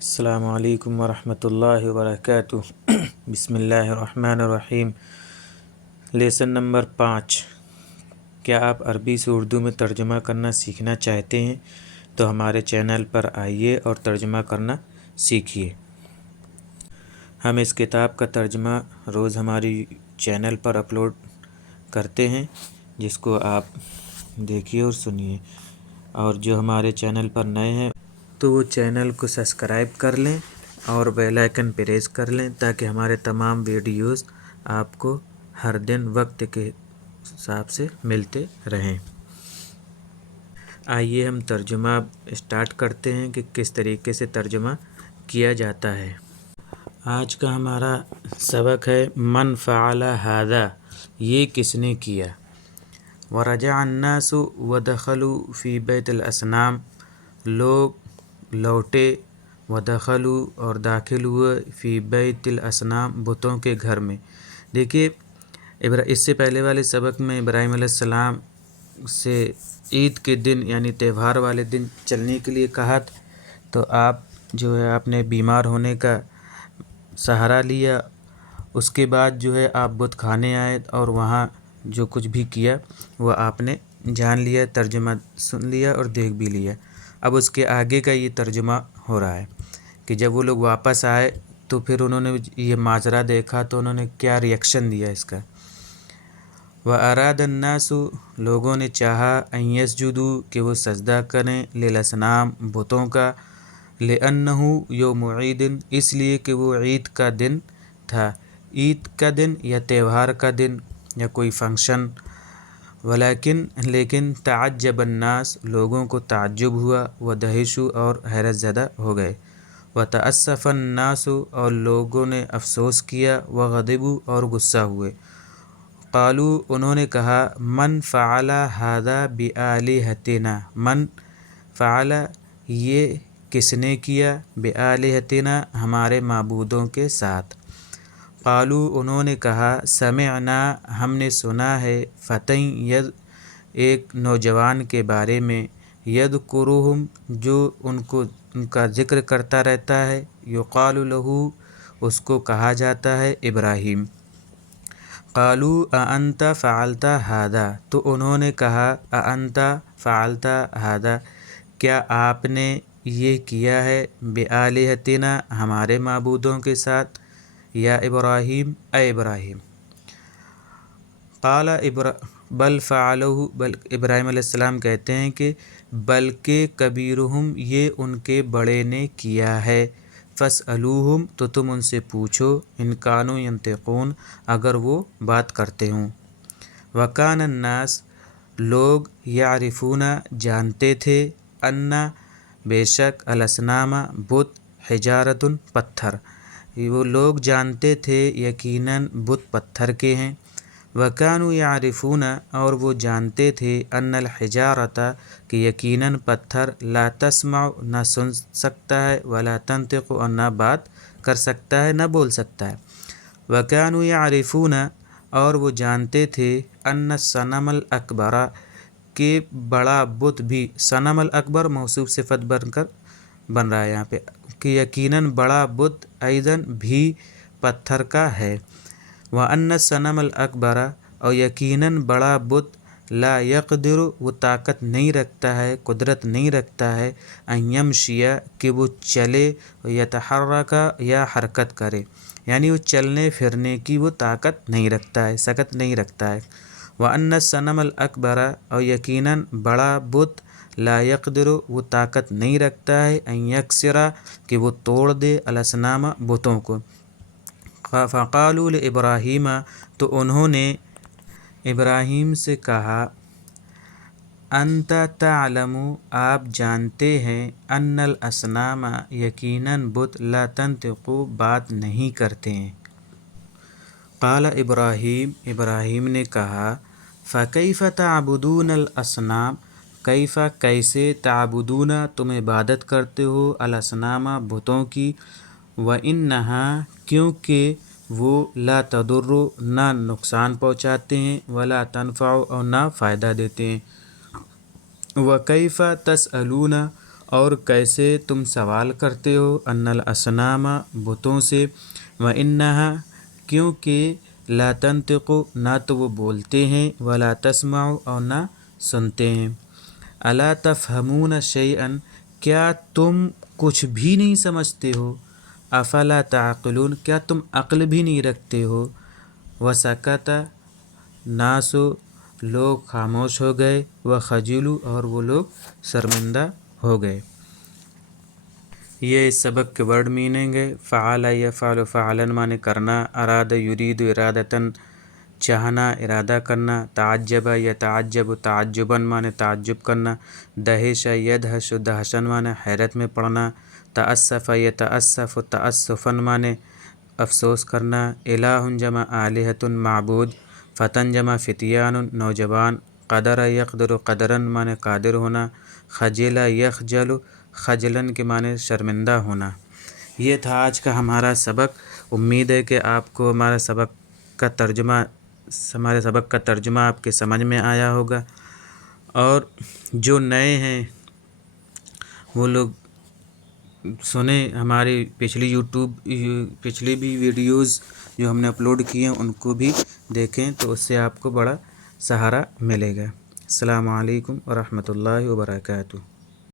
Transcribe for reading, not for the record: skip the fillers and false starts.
السلام علیکم ورحمۃ اللہ وبرکاتہ۔ بسم اللہ الرحمن الرحیم۔ Lesson number 5۔ کیا آپ عربی سے اردو میں ترجمہ کرنا سیکھنا چاہتے ہیں تو ہمارے چینل پر آئیے اور ترجمہ کرنا سیکھیے۔ ہم اس کتاب کا ترجمہ روز ہماری چینل پر اپلوڈ کرتے ہیں، جس کو آپ دیکھیے اور سنیے۔ اور جو ہمارے چینل پر نئے ہیں تو وہ چینل کو سبسکرائب کر لیں اور بیل آئکن پریس کر لیں تاکہ ہمارے تمام ویڈیوز آپ کو ہر دن وقت کے حساب سے ملتے رہیں۔ آئیے ہم ترجمہ اسٹارٹ کرتے ہیں کہ کس طریقے سے ترجمہ کیا جاتا ہے۔ آج کا ہمارا سبق ہے من فعل ھذا، یہ کس نے کیا۔ ورجع الناس ودخلوا فی بیت الاصنام، لوگ لوٹے، ودخلوا اور داخل ہوئے، فی بیت الاصنام بتوں کے گھر میں۔ دیکھیے اس سے پہلے والے سبق میں ابراہیم علیہ السلام سے عید کے دن یعنی تہوار والے دن چلنے کے لیے کہا تھا، تو آپ جو ہے آپ نے بیمار ہونے کا سہارا لیا۔ اس کے بعد جو ہے آپ بت کھانے آئے اور وہاں جو کچھ بھی کیا وہ آپ نے جان لیا، ترجمہ سن لیا اور دیکھ بھی لیا۔ اب اس کے آگے کا یہ ترجمہ ہو رہا ہے کہ جب وہ لوگ واپس آئے تو پھر انہوں نے یہ ماجرا دیکھا تو انہوں نے کیا ریئیکشن دیا اس کا۔ وَأَرَادَ النَّاسُ، لوگوں نے چاہا، أَن يَسْجُدُوا کہ وہ سجدہ کریں، لِلْأَصْنَامِ بتوں کا، لِأَنَّهُ یوم عید، اس لیے کہ وہ عید کا دن تھا، عید کا دن یا تہوار کا دن یا کوئی فنکشن۔ لیکن تعجب الناس، لوگوں کو تعجب ہوا، ودہشوا اور حیرت زدہ ہو گئے، وتأسف الناس اور لوگوں نے افسوس کیا، وغضبوا اور غصہ ہوئے۔ قالوا انہوں نے کہا، من فعل ھذا بآلہتنا، من فعل یہ کس نے کیا، بآلہتنا ہمارے معبودوں کے ساتھ۔ قالوا انہوں نے کہا، سمعنا ہم نے سنا ہے، فتى ایک نوجوان کے بارے میں، یذکرہم جو ان کا ذکر کرتا رہتا ہے، یقال لہ اس کو کہا جاتا ہے ابراہیم۔ قالوا اانت فعلت ھذا، تو انہوں نے کہا، اانت فعلت ھذا، کیا آپ نے یہ کیا ہے، بآلہتنا ہمارے معبودوں کے ساتھ، یا ابراہیم اے ابراہیم۔ قال بل فعلہ، بل ابراہیم علیہ السلام کہتے ہیں کہ بلکہ کبیرہم یہ ان کے بڑے نے کیا ہے، فاسألوہم تو تم ان سے پوچھو، ان کانوا ینطقون اگر وہ بات کرتے ہوں۔ وکان الناس لوگ، یعرفون جانتے تھے، ان بے شک، الاصنام بت، حجارۃ پتھر، وہ لوگ جانتے تھے یقیناً بت پتھر کے ہیں۔ وکانوا یعرفون اور وہ جانتے تھے، ان الحجارۃ کہ یقیناً پتھر، لا تسمع نہ سن سکتا ہے، ولا تنطق اور نہ بات کر سکتا ہے، نہ بول سکتا ہے۔ وکانوا یعرفون اور وہ جانتے تھے، ان الصنم الاکبر کہ بڑا بت بھی، صنم الاکبر موصوف صفت بن رہا ہے یہاں پہ، کہ یقیناً بڑا بت ایضاً بھی پتھر کا ہے۔ وَأَنَّ الصَّنَمَ الْأَكْبَرَ اور یقیناً بڑا بت، لا يقدر وہ طاقت نہیں رکھتا ہے، قدرت نہیں رکھتا ہے، ان یمشی کہ وہ چلے، یتحرک یا حرکت کرے، یعنی وہ چلنے پھرنے کی وہ طاقت نہیں رکھتا ہے، سکت نہیں رکھتا ہے۔ وَأَنَّ الصَّنَمَ الْأَكْبَرَ اور یقیناً بڑا بت، لا يقدر وہ طاقت نہیں رکھتا ہے، ان یکسر کہ وہ توڑ دے، الاصنام بتوں کو۔ فقالوا لابراہیم تو انہوں نے ابراہیم سے کہا، انت تعلم آپ جانتے ہیں، ان الاصنام یقیناً بت، لا تنطق بات نہیں کرتے ہیں۔ قال ابراہیم ابراہیم نے کہا، فکیف تعبدون الاصنام کیف کیسے، تعبدون تم عبادت کرتے ہو، الاصنام بتوں کی، وانہا کیونکہ وہ، لا تضر نہ نقصان پہنچاتے ہیں، ولا تنفع اور نہ فائدہ دیتے ہیں۔ وکیف تسألون اور کیسے تم سوال کرتے ہو ان الاصنام بتوں سے وانہا کیونکہ لا تنطق نہ تو وہ بولتے ہیں ولا تسمع اور نہ سنتے ہیں الا تفہمون شیئا کیا تم کچھ بھی نہیں سمجھتے ہو افلا تعقلون کیا تم عقل بھی نہیں رکھتے ہو وسکت ناس لوگ خاموش ہو گئے وخجلوا اور وہ لوگ شرمندہ ہو گئے۔ یہ اس سبق کے ورڈ میننگ ہے فعل یفعل فعلا معنی کرنا، اراد یرید ارادتاً چاہنا ارادہ کرنا، تعجب یتعجب تعجبا معنی تعجب کرنا، دہش یدہش دہشا معنی حیرت میں پڑنا، تأسف یتأسف تأسفا معنی افسوس کرنا، الہ جمع آلہۃ معبود، فتن جمع فتیان نوجوان، قدر یقدر قدرا معنی قادر ہونا، خجل یخجل خجلاً کے معنی شرمندہ ہونا۔ یہ تھا آج کا ہمارا سبق۔ امید ہے کہ آپ کو ہمارے سبق کا ترجمہ آپ کے سمجھ میں آیا ہوگا، اور جو نئے ہیں وہ لوگ سنیں ہماری پچھلی بھی ویڈیوز جو ہم نے اپلوڈ کی ہیں ان کو بھی دیکھیں، تو اس سے آپ کو بڑا سہارا ملے گا۔ السلام علیکم ورحمۃ اللہ وبرکاتہ۔